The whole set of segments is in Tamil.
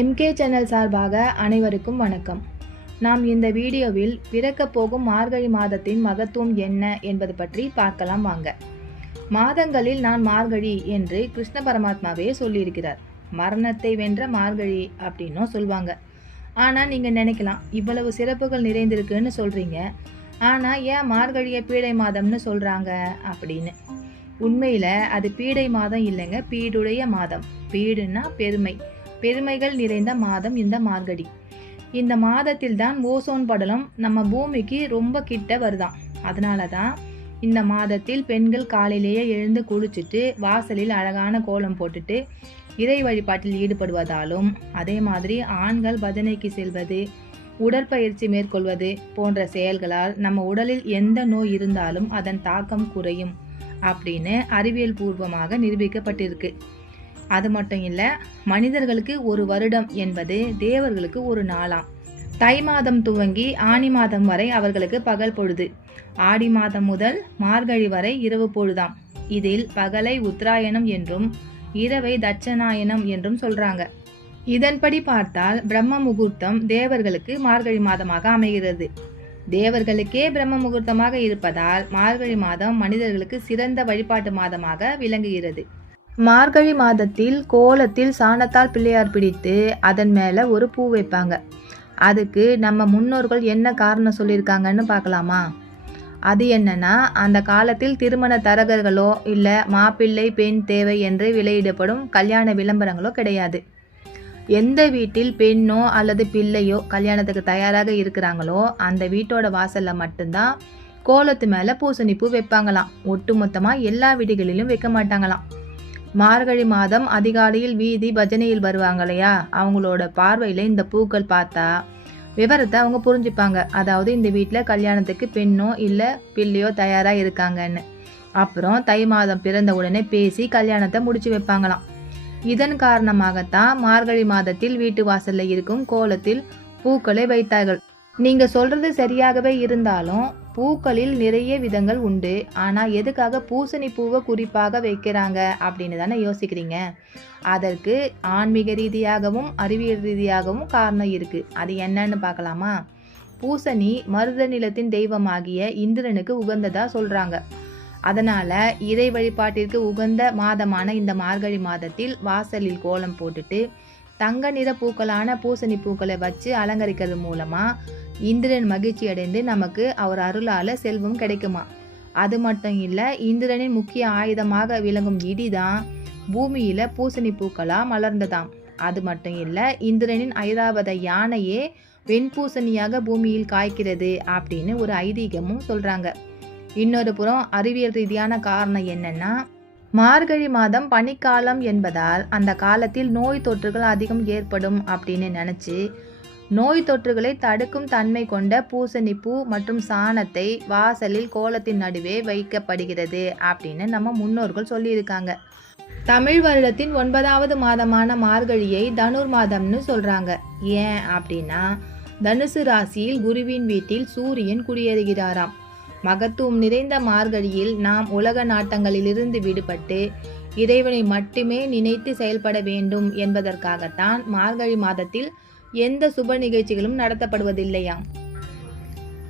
எம்கே சேனல் சார்பாக அனைவருக்கும் வணக்கம். நாம் இந்த வீடியோவில் பிறக்கப் போகும் மார்கழி மாதத்தின் மகத்துவம் என்ன என்பது பற்றி பார்க்கலாம் வாங்க. மாதங்களில் நான் மார்கழி என்று கிருஷ்ண பரமாத்மாவே சொல்லியிருக்கிறார். மரணத்தை வென்ற மார்கழி அப்படின்னும் சொல்லுவாங்க ஆனால் நீங்கள் நினைக்கலாம் இவ்வளவு சிறப்புகள் நிறைந்திருக்குன்னு சொல்கிறீங்க ஆனால் ஏன் மார்கழியை பீடை மாதம்னு சொல்கிறாங்க அப்படின்னு. உண்மையில் அது பீடை மாதம் இல்லைங்க பீடுடைய மாதம். பீடுன்னா பெருமை. பெருமைகள் நிறைந்த மாதம் இந்த மார்கழி இந்த மாதத்தில் தான் ஓசோன் படலம் நம்ம பூமிக்கு ரொம்ப கிட்ட வருதாம் அதனால தான் இந்த மாதத்தில் பெண்கள் காலையிலேயே எழுந்து குளிச்சுட்டு வாசலில் அழகான கோலம் போட்டுட்டு இறை வழிபாட்டில் ஈடுபடுவதாலும் அதே மாதிரி ஆண்கள் பஜனைக்கு செல்வது உடற்பயிற்சி மேற்கொள்வது போன்ற செயல்களால் நம்ம உடலில் எந்த நோய் இருந்தாலும் அதன் தாக்கம் குறையும் அப்படின்னு அறிவியல் பூர்வமாக நிரூபிக்கப்பட்டிருக்கு. அது மட்டும் இல்லை மனிதர்களுக்கு ஒரு வருடம் என்பது தேவர்களுக்கு ஒரு நாளாம். தை மாதம் துவங்கி ஆனி மாதம் வரை அவர்களுக்கு பகல் பொழுது. ஆடி மாதம் முதல் மார்கழி வரை இரவு பொழுதாம். இதில் பகலை உத்தராயணம் என்றும் இரவை தட்சநாயனம் என்றும் சொல்றாங்க. இதன்படி பார்த்தால் பிரம்ம முகூர்த்தம் தேவர்களுக்கு மார்கழி மாதமாக அமைகிறது. தேவர்களுக்கே பிரம்ம முகூர்த்தமாக இருப்பதால் மார்கழி மாதம் மனிதர்களுக்கு சிறந்த வழிபாட்டு மாதமாக விளங்குகிறது. மார்கழி மாதத்தில் கோலத்தில் சாணத்தால் பிள்ளையார் பிடித்து அதன் மேலே ஒரு பூ வைப்பாங்க. அதுக்கு நம்ம முன்னோர்கள் என்ன காரணம் சொல்லியிருக்காங்கன்னு பார்க்கலாமா? அது என்னன்னா அந்த காலத்தில் திருமண தரகர்களோ இல்லை மாப்பிள்ளை பெண் தேவை என்று வெளியிடப்படும் கல்யாண விளம்பரங்களோ கிடையாது. எந்த வீட்டில் பெண்ணோ அல்லது பிள்ளையோ கல்யாணத்துக்கு தயாராக இருக்கிறாங்களோ அந்த வீட்டோட வாசலில் மட்டும்தான் கோலத்து மேலே பூசணி பூ வைப்பாங்களாம். ஒட்டுமொத்தமாக எல்லா வீடுகளிலும் வைக்க மாட்டாங்களாம். மார்கழி மாதம் அதிகாலையில் வீதி பஜனையில் வருவாங்க இல்லையா அவங்களோட பார்வையில் இந்த பூக்கள் பார்த்தா விவரத்தை அவங்க புரிஞ்சுப்பாங்க. அதாவது இந்த வீட்டில் கல்யாணத்துக்கு பெண்ணோ இல்லை பிள்ளையோ தயாராக இருக்காங்கன்னு. அப்புறம் தை மாதம் பிறந்த உடனே பேசி கல்யாணத்தை முடிச்சு வைப்பாங்களாம். இதன் காரணமாகத்தான் மார்கழி மாதத்தில் வீட்டு வாசலில் இருக்கும் கோலத்தில் பூக்களை வைத்தார்கள். நீங்கள் சொல்கிறது சரியாகவே இருந்தாலும் பூக்களில் நிறைய விதங்கள் உண்டு. ஆனால் எதுக்காக பூசணி பூவை குறிப்பாக வைக்கிறாங்க அப்படின்னு தானே யோசிக்கிறீங்க? அதற்கு ஆன்மீக ரீதியாகவும் அறிவியல் ரீதியாகவும் காரணம் இருக்குது அது என்னன்னு பார்க்கலாமா? பூசணி மருத நிலத்தின் தெய்வமாகிய இந்திரனுக்கு உகந்ததாக சொல்கிறாங்க அதனால் இறை வழிபாட்டிற்கு உகந்த மாதமான இந்த மார்கழி மாதத்தில் வாசலில் கோலம் போட்டுட்டு தங்க நிற பூக்களான பூசணி பூக்களை வச்சு அலங்கரிக்கிறது மூலமாக இந்திரன் மகிழ்ச்சி அடைந்து நமக்கு அவர் அருளால செல்வம் கிடைக்குமா? அது மட்டும் இல்லை இந்திரனின் முக்கிய ஆயுதமாக விளங்கும் இடி தான் பூமியில பூசணி பூக்களா மலர்ந்ததாம். அது மட்டும் இல்லை இந்திரனின் ஐராவத யானையே வெண்பூசணியாக பூமியில் காய்க்கிறது அப்படின்னு ஒரு ஐதீகமும் சொல்றாங்க. இன்னொரு புறம் அறிவியல் ரீதியான காரணம் என்னன்னா மார்கழி மாதம் பனிக்காலம் என்பதால் அந்த காலத்தில் நோய் தொற்றுகள் அதிகம் ஏற்படும் அப்படின்னு நினச்சி நோய் தொற்றுகளை தடுக்கும் தன்மை கொண்ட பூசணி பூ மற்றும் சாணத்தை வாசலில் கோலத்தின் நடுவே வைக்கப்படுகிறது அப்படின்னு நம்ம முன்னோர்கள் சொல்லியிருக்காங்க. தமிழ் வருடத்தின் ஒன்பதாவது மாதமான மார்கழியை தனுர் மாதம்னு சொல்றாங்க. ஏன் அப்படின்னா தனுசு ராசியில் குருவின் வீட்டில் சூரியன் குடியேறுகிறாராம். மகத்துவம் நிறைந்த மார்கழியில் நாம் உலக நாட்டங்களிலிருந்து விடுபட்டு இறைவனை மட்டுமே நினைத்து செயல்பட வேண்டும் என்பதற்காகத்தான் மார்கழி மாதத்தில் எந்த சுப நிகழ்ச்சிகளும் நடத்தப்படுவதில்லையாம்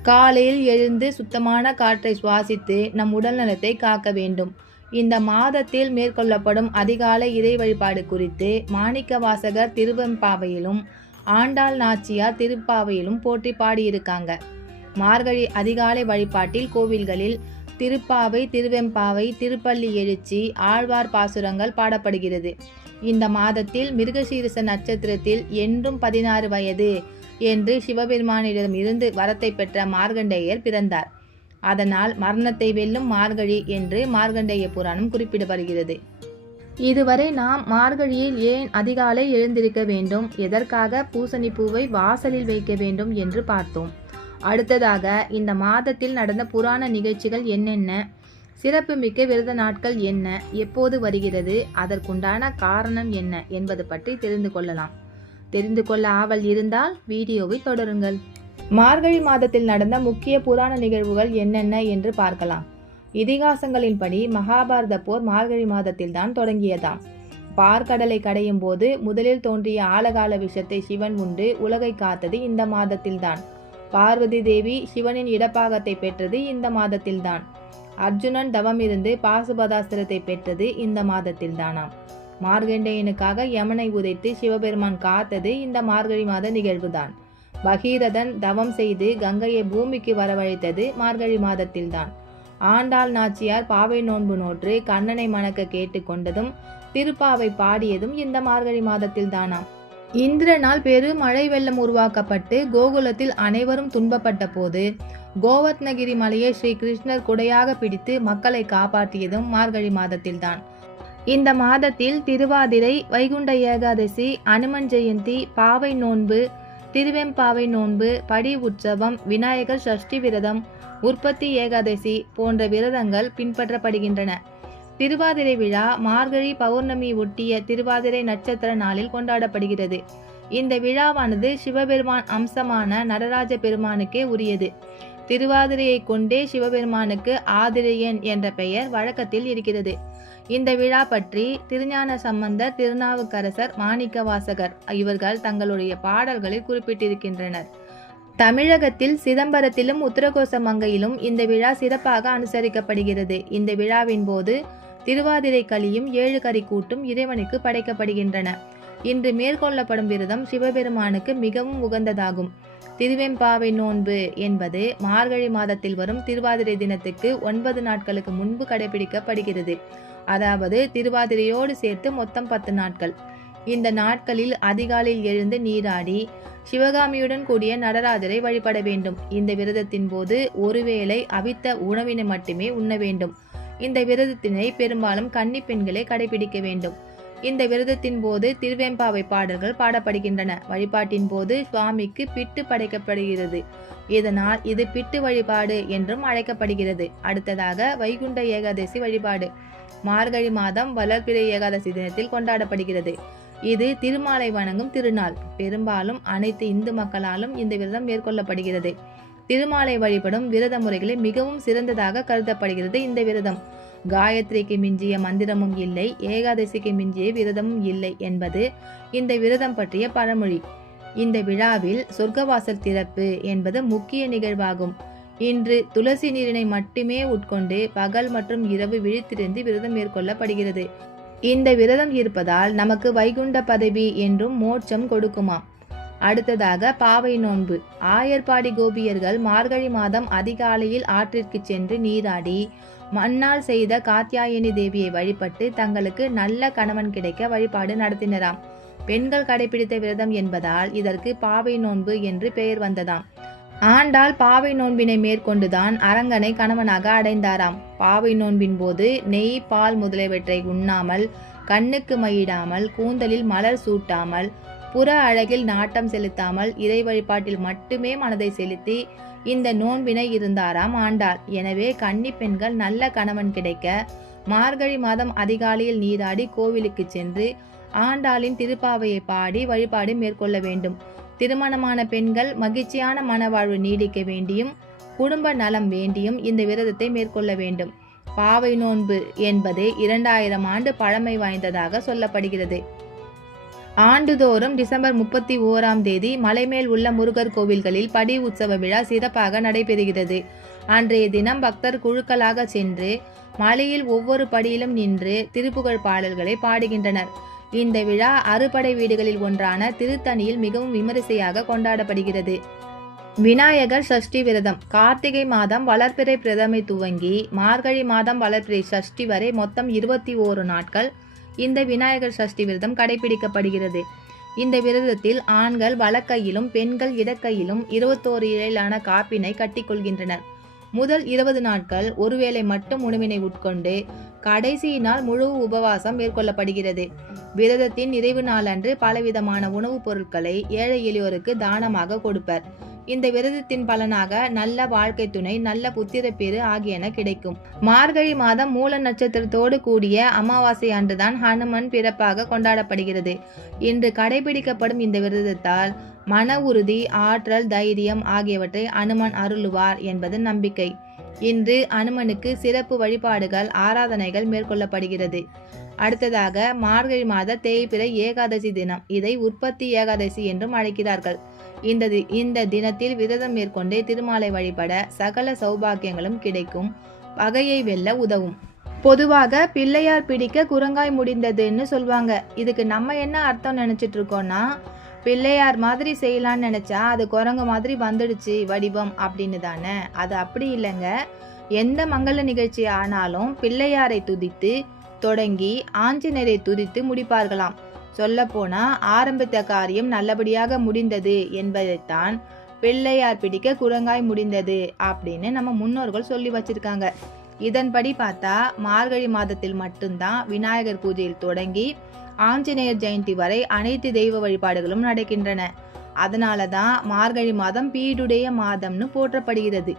காலையில் எழுந்து சுத்தமான காற்றை சுவாசித்து நம் உடல் நலத்தை காக்க வேண்டும். இந்த மாதத்தில் மேற்கொள்ளப்படும் அதிகாலை இறை வழிபாடு குறித்து மாணிக்க வாசகர் திருவெம்பாவையிலும் ஆண்டாள் நாச்சியார் திருப்பாவையிலும் போற்றி பாடியிருக்காங்க. மார்கழி அதிகாலை வழிபாட்டில் கோவில்களில் திருப்பாவை திருவெம்பாவை திருப்பள்ளி எழுச்சி ஆழ்வார் பாசுரங்கள் பாடப்படுகிறது. இந்த மாதத்தில் மிருகசீரிச நட்சத்திரத்தில் என்றும் பதினாறு வயது என்று சிவபெருமானிடம் இருந்து வரத்தை பெற்ற மார்கண்டேயர் பிறந்தார். அதனால் மரணத்தை வெல்லும் மார்கழி என்று மார்கண்டேய புராணம் குறிப்பிடப்படுகிறது. இதுவரை நாம் மார்கழியில் ஏன் அதிகாலை எழுந்திருக்க வேண்டும்? எதற்காக பூசணி பூவை வாசலில் வைக்க வேண்டும் என்று பார்த்தோம். அடுத்ததாக இந்த மாதத்தில் நடந்த புராண நிகழ்ச்சிகள் என்னென்ன? சிறப்புமிக்க விரத நாட்கள் என்ன? எப்போது வருகிறது? அதற்குண்டான காரணம் என்ன? என்பது பற்றி தெரிந்து கொள்ளலாம். தெரிந்து கொள்ள ஆவல் இருந்தால் வீடியோவை தொடருங்கள். மார்கழி மாதத்தில் நடந்த முக்கிய புராண நிகழ்வுகள் என்னென்ன என்று பார்க்கலாம். இதிகாசங்களின்படி மகாபாரத போர் மார்கழி மாதத்தில் தான் தொடங்கியதாம் பார்க்கடலை கடையும் போது முதலில் தோன்றிய ஆலகால விஷத்தை சிவன் உண்டு உலகை காத்தது இந்த மாதத்தில்தான் பார்வதி தேவி சிவனின் இடப்பாகத்தை பெற்றது இந்த மாதத்தில்தான். அர்ஜுனன் தவமிருந்து பாசுபதாஸ்திரத்தை பெற்றது இந்த மாதத்தில்தானாம். மார்கண்டேயனுக்காக யமனை உதைத்து சிவபெருமான் காத்தது இந்த மார்கழி மாத நிகழ்வுதான். பகீரதன் தவம் செய்து கங்கையை பூமிக்கு வரவழைத்தது மார்கழி மாதத்தில்தான். ஆண்டாள் நாச்சியார் பாவை நோன்பு நோற்று கண்ணனை மணக்க கேட்டுக்கொண்டதும் திருப்பாவை பாடியதும் இந்த மார்கழி மாதத்தில் தானாம் இந்திரனால் பெரு மழை வெள்ளம் உருவாக்கப்பட்டு கோகுலத்தில் அனைவரும் துன்பப்பட்ட போது கோவத்னகிரி மலையை ஸ்ரீ கிருஷ்ணர் குடையாக பிடித்து மக்களை காப்பாற்றியதும் மார்கழி மாதத்தில்தான். இந்த மாதத்தில் திருவாதிரை வைகுண்ட ஏகாதசி அனுமன் ஜெயந்தி பாவை நோன்பு திருவெம்பாவை நோன்பு படி உற்சவம் விநாயகர் சஷ்டி விரதம் உற்பத்தி ஏகாதசி போன்ற விரதங்கள் பின்பற்றப்படுகின்றன. திருவாதிரை விழா மார்கழி பௌர்ணமி ஒட்டிய திருவாதிரை நட்சத்திர நாளில் கொண்டாடப்படுகிறது. இந்த விழாவானது சிவபெருமான் அம்சமான நடராஜ பெருமானுக்கே உரியது. திருவாதிரையை கொண்டே சிவபெருமானுக்கு ஆதிரையன் என்ற பெயர் வழக்கத்தில் இருக்கிறது. இந்த விழா பற்றி திருஞான சம்பந்தர் திருநாவுக்கரசர் மாணிக்க வாசகர் இவர்கள் தங்களுடைய பாடல்களில் குறிப்பிட்டிருக்கின்றனர். தமிழகத்தில் சிதம்பரத்திலும் உத்தரகோச மங்கையிலும் இந்த விழா சிறப்பாக அனுசரிக்கப்படுகிறது. இந்த விழாவின் போது திருவாதிரை களியும் ஏழு கறி கூட்டும் இறைவனுக்கு படைக்கப்படுகின்றன. இன்று மேற்கொள்ளப்படும் விரதம் சிவபெருமானுக்கு மிகவும் உகந்ததாகும். திருவெம்பாவை நோன்பு என்பது மார்கழி மாதத்தில் வரும் திருவாதிரை தினத்துக்கு ஒன்பது நாட்களுக்கு முன்பு கடைபிடிக்கப்படுகிறது. அதாவது திருவாதிரையோடு சேர்த்து மொத்தம் பத்து நாட்கள். இந்த நாட்களில் அதிகாலையில் எழுந்து நீராடி சிவகாமியுடன் கூடிய நடராஜரை வழிபட வேண்டும். இந்த விரதத்தின் போது ஒருவேளை அவித்த உணவினை மட்டுமே உண்ண வேண்டும். இந்த விரதத்தினை பெரும்பாலும் கன்னி பெண்களே கடைபிடிக்க வேண்டும். இந்த விரதத்தின் போது திருவேம்பாவை பாடல்கள் பாடப்படுகின்றன. வழிபாட்டின் போது சுவாமிக்கு பிட்டு படைக்கப்படுகிறது. இதனால் இது பிட்டு வழிபாடு என்றும் அழைக்கப்படுகிறது. அடுத்ததாக வைகுண்ட ஏகாதசி வழிபாடு. மார்கழி மாதம் வளர்பிறை ஏகாதசி தினத்தில் கொண்டாடப்படுகிறது. இது திருமாலை வணங்கும் திருநாள். பெரும்பாலும் அனைத்து இந்து மக்களாலும் இந்த விரதம் மேற்கொள்ளப்படுகிறது. திருமாலை வழிபடும் விரத முறைகளில் மிகவும் சிறந்ததாக கருதப்படுகிறது இந்த விரதம். காயத்ரிக்கு மிஞ்சிய மந்திரமும் இல்லை ஏகாதசிக்கு மிஞ்சிய விரதமும் இல்லை என்பது இந்த விரதம் பற்றிய பழமொழி. இந்த விழாவில் சொர்க்கவாசல் திறப்பு என்பது முக்கிய நிகழ்வாகும். இன்று துளசி நீரினை மட்டுமே உட்கொண்டு பகல் மற்றும் இரவு விழித்திருந்து விரதம் மேற்கொள்ளப்படுகிறது. இந்த விரதம் இருப்பதால் நமக்கு வைகுண்ட பதவி என்றும் மோட்சம் கொடுக்குமா அடுத்ததாக பாவை நோன்பு. ஆயர்பாடி கோபியர்கள் மார்கழி மாதம் அதிகாலையில் ஆற்றிற்கு சென்று நீராடி மண்ணால் செய்த காத்தியாயனி தேவியை வழிபட்டு தங்களுக்கு நல்ல கணவன் கிடைக்க வழிபாடு நடத்தினராம். பெண்கள் கடைபிடித்த விரதம் என்பதால் இதற்கு பாவை நோன்பு என்று பெயர் வந்ததாம். ஆண்டாள் பாவை நோன்பினை மேற்கொண்டுதான் அரங்கனை கணவனாக அடைந்தாராம். பாவை நோன்பின் போது நெய் பால் முதலியவற்றை உண்ணாமல் கண்ணுக்கு மயிடாமல் கூந்தலில் மலர் சூட்டாமல் புற அழகில் நாட்டம் செலுத்தாமல் இறை வழிபாட்டில் மட்டுமே மனதை செலுத்தி இந்த நோன்பினை இருந்தாராம் ஆண்டாள். எனவே கன்னி பெண்கள் நல்ல கணவன் கிடைக்க மார்கழி மாதம் அதிகாலையில் நீராடி கோவிலுக்கு சென்று ஆண்டாளின் திருப்பாவையை பாடி வழிபாடு மேற்கொள்ள வேண்டும். திருமணமான பெண்கள் மகிழ்ச்சியான மனவாழ்வு நீடிக்க வேண்டியும் குடும்ப நலம் வேண்டியும் இந்த விரதத்தை மேற்கொள்ள வேண்டும். பாவை நோன்பு என்பது இரண்டாயிரம் ஆண்டு பழமை வாய்ந்ததாக சொல்லப்படுகிறது. ஆண்டுதோறும் டிசம்பர் முப்பத்தி ஓராம் தேதி மலைமேல் உள்ள முருகர் கோவில்களில் படி உற்சவ விழா சிறப்பாக நடைபெறுகிறது. அன்றைய தினம் பக்தர் குழுக்களாக சென்று மலையில் ஒவ்வொரு படியிலும் நின்று திருப்புகழ் பாடல்களை பாடுகின்றனர். இந்த விழா அறுபடை வீடுகளில் ஒன்றான திருத்தணியில் மிகவும் விமரிசையாக கொண்டாடப்படுகிறது. விநாயகர் சஷ்டி விரதம். கார்த்திகை மாதம் வளர்பிறை பிரதமை துவங்கி மார்கழி மாதம் வளர்பிறை சஷ்டி வரை மொத்தம் இருபத்தி ஓரு நாட்கள் இந்த விநாயகர் சஷ்டி விரதம் கடைபிடிக்கப்படுகிறது. இந்த விரதத்தில் ஆண்கள் வலக்கையிலும் பெண்கள் இடக்கையிலும் இருபத்தோரு இழையிலான காப்பினை கட்டிக்கொள்கின்றனர். முதல் இருபது நாட்கள் ஒருவேளை மட்டும் உணவினை உட்கொண்டு கடைசி நாள் முழு உபவாசம் மேற்கொள்ளப்படுகிறது. விரதத்தின் நிறைவு நாளன்று பலவிதமான உணவுப் பொருட்களை ஏழை எளியோருக்கு தானமாக கொடுப்பர். இந்த விரதத்தின் பலனாக நல்ல வாழ்க்கை துணை நல்ல புத்திர பேரு ஆகியன கிடைக்கும். மார்கழி மாதம் மூல நட்சத்திரத்தோடு கூடிய அமாவாசை அன்றுதான் ஹனுமன் பிறப்பாக கொண்டாடப்படுகிறது. இன்று கடைபிடிக்கப்படும் இந்த விரதத்தால் மன உறுதி ஆற்றல் தைரியம் ஆகியவற்றை அனுமன் அருளுவார் என்பது நம்பிக்கை. இன்று அனுமனுக்கு சிறப்பு வழிபாடுகள் ஆராதனைகள் மேற்கொள்ளப்படுகிறது. அடுத்ததாக மார்கழி மாத தேய்பிறை ஏகாதசி தினம். இதை உற்பத்தி ஏகாதசி என்றும் அழைக்கிறார்கள். இந்த தி- இந்த தினத்தில் விரதம் மேற்கொண்டு திருமாலை வழிபட சகல சௌபாக்கியங்களும் கிடைக்கும். பகையை வெல்ல உதவும். பொதுவாக பிள்ளையார் பிடிக்க குரங்காய் முடிந்ததுன்னு சொல்லுவாங்க இதுக்கு நம்ம என்ன அர்த்தம் நினைச்சிட்டு இருக்கோம்னா பிள்ளையார் மாதிரி செய்யலான்னு நினைச்சா அது குரங்கு மாதிரி வந்துடுச்சு வடிவம் அப்படின்னு தானே. அது அப்படி இல்லைங்க. எந்த மங்கள நிகழ்ச்சி ஆனாலும் பிள்ளையாரை துதித்து தொடங்கி ஆஞ்சநேயரை துதித்து முடிப்பார்களாம். சொல்லப்போனா ஆரம்பித்த காரியம் நல்லபடியாக முடிந்தது என்பதைத்தான் பிள்ளையார் பிடிக்க குரங்காய் முடிந்தது அப்படின்னு நம்ம முன்னோர்கள் சொல்லி வச்சிருக்காங்க. இதன்படி பார்த்தா மார்கழி மாதத்தில் மட்டும்தான் விநாயகர் பூஜையில் தொடங்கி ஆஞ்சநேயர் ஜெயந்தி வரை அனைத்து தெய்வ வழிபாடுகளும் நடக்கின்றன. அதனால தான் மார்கழி மாதம் பீடுடைய மாதம்னு போற்றப்படுகிறது.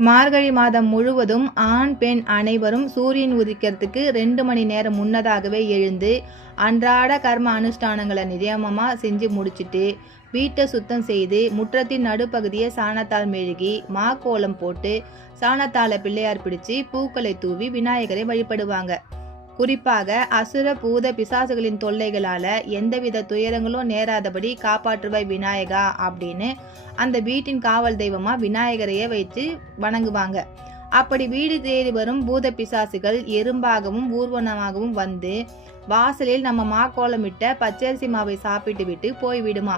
மார்கழி மாதம் முழுவதும் ஆண் பெண் அனைவரும் சூரியன் உதிக்கிறதுக்கு ரெண்டு மணி நேரம் முன்னதாகவே எழுந்து அன்றாட கர்ம அனுஷ்டானங்களை நியமமா செஞ்சு முடிச்சிட்டு வீட்டை சுத்தம் செய்து முற்றத்தின் நடுப்பகுதியை சாணத்தால் மெழுகி மா கோலம் போட்டு சாணத்தால பிள்ளையார் பிடிச்சு பூக்களை தூவி விநாயகரை வழிபடுவாங்க. குறிப்பாக அசுர பூத பிசாசுகளின் தொல்லைகளால எந்தவித துயரங்களும் நேராதபடி காப்பாற்றுவாய் விநாயகா அப்படின்னு அந்த வீட்டின் காவல் தெய்வமா விநாயகரையே வைத்து வணங்குவாங்க. அப்படி வீடு தேடி வரும் பூத பிசாசுகள் எறும்பாகவும் ஊர்வனமாகவும் வந்து வாசலில் நம்ம மாக்கோலமிட்ட பச்சரிசி மாவை சாப்பிட்டு விட்டு போய்விடுமா.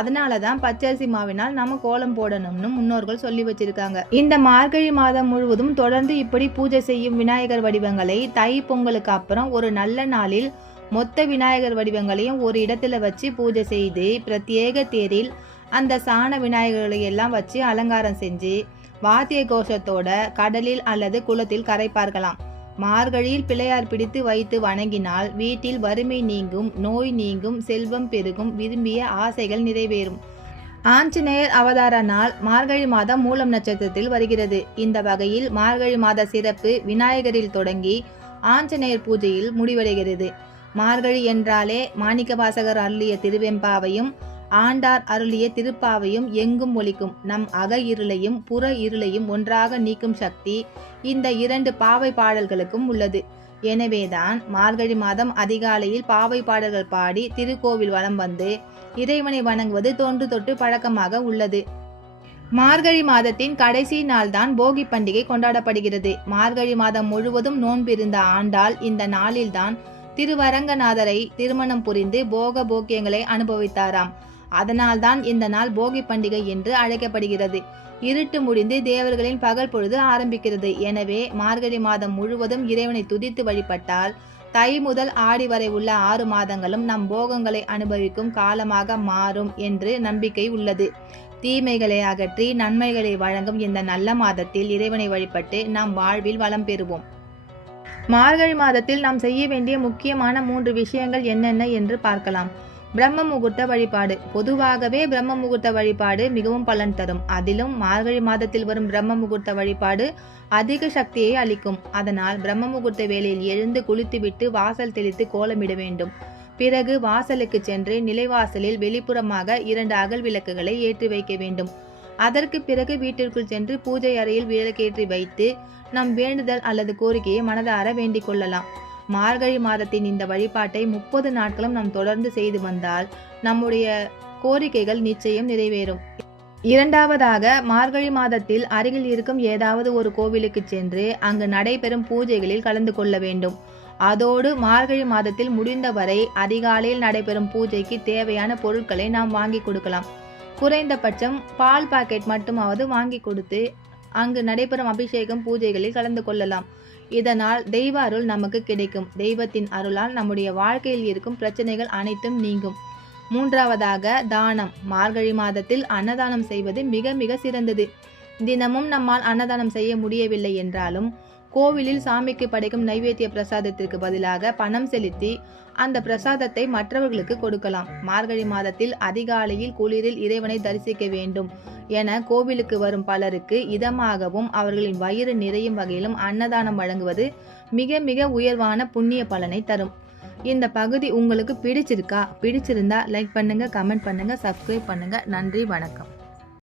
அதனால தான் பச்சரிசி மாவினால் நம்ம கோலம் போடணும்னு முன்னோர்கள் சொல்லி வச்சிருக்காங்க. இந்த மார்கழி மாதம் முழுவதும் தொடர்ந்து இப்படி பூஜை செய்யும் விநாயகர் வடிவங்களை தை பொங்கலுக்கு அப்புறம் ஒரு நல்ல நாளில் மொத்த விநாயகர் வடிவங்களையும் ஒரு இடத்துல வச்சு பூஜை செய்து பிரத்யேக தேரில் அந்த சாண விநாயகர்களை எல்லாம் வச்சு அலங்காரம் செஞ்சு வாத்திய கோஷத்தோட கடலில் அல்லது குளத்தில் கரைப்பார்களாம். மார்கழியில் பிள்ளையார் பிடித்து வைத்து வணங்கினால் வீட்டில் வறுமை நீங்கும் நோய் நீங்கும் செல்வம் பெருகும் விரும்பிய ஆசைகள் நிறைவேறும். ஆஞ்சநேயர் அவதார நாள் மார்கழி மாதம் மூலம் நட்சத்திரத்தில் வருகிறது. இந்த வகையில் மார்கழி மாத சிறப்பு விநாயகரில் தொடங்கி ஆஞ்சநேயர் பூஜையில் முடிவடைகிறது. மார்கழி என்றாலே மாணிக்கவாசகர் அருளிய திருவெம்பாவையும் ஆண்டார் அருளிய திருப்பாவையும் எங்கும் ஒலிக்கும். நம் அக இருளையும் புற இருளையும் ஒன்றாக நீக்கும் சக்தி இந்த இரண்டு பாவை பாடல்களுக்கும் உள்ளது. எனவேதான் மார்கழி மாதம் அதிகாலையில் பாவை பாடல்கள் பாடி திருக்கோவில் வலம் வந்து இறைவனை வணங்குவது தொன்று தொட்டு பழக்கமாக உள்ளது. மார்கழி மாதத்தின் கடைசி நாள்தான் போகி பண்டிகை கொண்டாடப்படுகிறது. மார்கழி மாதம் முழுவதும் நோன்பிருந்த ஆண்டால் இந்த நாளில்தான் திருவரங்கநாதரை திருமணம் புரிந்து போக போக்கியங்களை அனுபவித்தாராம். அதனால்தான் இந்த நாள் போகி பண்டிகை என்று அழைக்கப்படுகிறது. இருட்டு முடிந்து தேவர்களின் பகல் பொழுது ஆரம்பிக்கிறது. எனவே மார்கழி மாதம் முழுவதும் இறைவனை துதித்து வழிபட்டால் தை முதல் ஆடி வரை உள்ள ஆறு மாதங்களும் நம் போகங்களை அனுபவிக்கும் காலமாக மாறும் என்று நம்பிக்கை உள்ளது. தீமைகளை அகற்றி நன்மைகளை வழங்கும் இந்த நல்ல மாதத்தில் இறைவனை வழிபட்டு நாம் வாழ்வில் வளம் பெறுவோம். மார்கழி மாதத்தில் நாம் செய்ய வேண்டிய முக்கியமான மூன்று விஷயங்கள் என்னென்ன என்று பார்க்கலாம். பிரம்ம முகூர்த்த வழிபாடு. பொதுவாகவே பிரம்ம முகூர்த்த வழிபாடு மிகவும் பலன் தரும். அதிலும் மார்கழி மாதத்தில் வரும் பிரம்ம முகூர்த்த வழிபாடு அதிக சக்தியை அளிக்கும். அதனால் பிரம்ம முகூர்த்த வேளையில் எழுந்து குளித்துவிட்டு வாசல் தெளித்து கோலமிட வேண்டும். பிறகு வாசலுக்கு சென்று நிலைவாசலில் வெளிப்புறமாக இரண்டு அகல் விளக்குகளை ஏற்றி வைக்க வேண்டும். அதற்கு பிறகு வீட்டிற்குள் சென்று பூஜை அறையில் விளக்கேற்றி வைத்து நம் வேண்டுதல் அல்லது கோரிக்கையை மனதார வேண்டிக் கொள்ளலாம். மார்கழி மாதத்தின் இந்த வழிபாட்டை முப்பது நாட்களும் நாம் தொடர்ந்து செய்து வந்தால் நம்முடைய கோரிக்கைகள் நிச்சயம் நிறைவேறும். இரண்டாவதாக மார்கழி மாதத்தில் அருகில் இருக்கும் ஏதாவது ஒரு கோவிலுக்கு சென்று அங்கு நடைபெறும் பூஜைகளில் கலந்து கொள்ள வேண்டும். அதோடு மார்கழி மாதத்தில் முடிந்தவரை அதிகாலையில் நடைபெறும் பூஜைக்கு தேவையான பொருட்களை நாம் வாங்கி கொடுக்கலாம். குறைந்தபட்சம் பால் பாக்கெட் மட்டுமாவது வாங்கி கொடுத்து அங்கு நடைபெறும் அபிஷேகம் பூஜைகளில் கலந்து கொள்ளலாம். இதனால் தெய்வ அருள் நமக்கு கிடைக்கும். தெய்வத்தின் அருளால் நம்முடைய வாழ்க்கையில் இருக்கும் பிரச்சனைகள் அனைத்தும் நீங்கும். மூன்றாவதாக தானம். மார்கழி மாதத்தில் அன்னதானம் செய்வது மிக மிக சிறந்தது. தினமும் நம்மால் அன்னதானம் செய்ய முடியவில்லை என்றாலும் கோவிலில் சாமிக்கு படைக்கும் நைவேத்திய பிரசாதத்திற்கு பதிலாக பணம் செலுத்தி அந்த பிரசாதத்தை மற்றவர்களுக்கு கொடுக்கலாம். மார்கழி மாதத்தில் அதிகாலையில் குளிரில் இறைவனை தரிசிக்க வேண்டும் என கோவிலுக்கு வரும் பலருக்கு இதமாகவும் அவர்களின் வயிறு நிறையும் வகையிலும் அன்னதானம் வழங்குவது மிக மிக உயர்வான புண்ணிய பலனை தரும். இந்த பகுதி உங்களுக்கு பிடிச்சிருக்கா? பிடிச்சிருந்தா லைக் பண்ணுங்க கமெண்ட் பண்ணுங்க சப்ஸ்கிரைப் பண்ணுங்க. நன்றி வணக்கம்.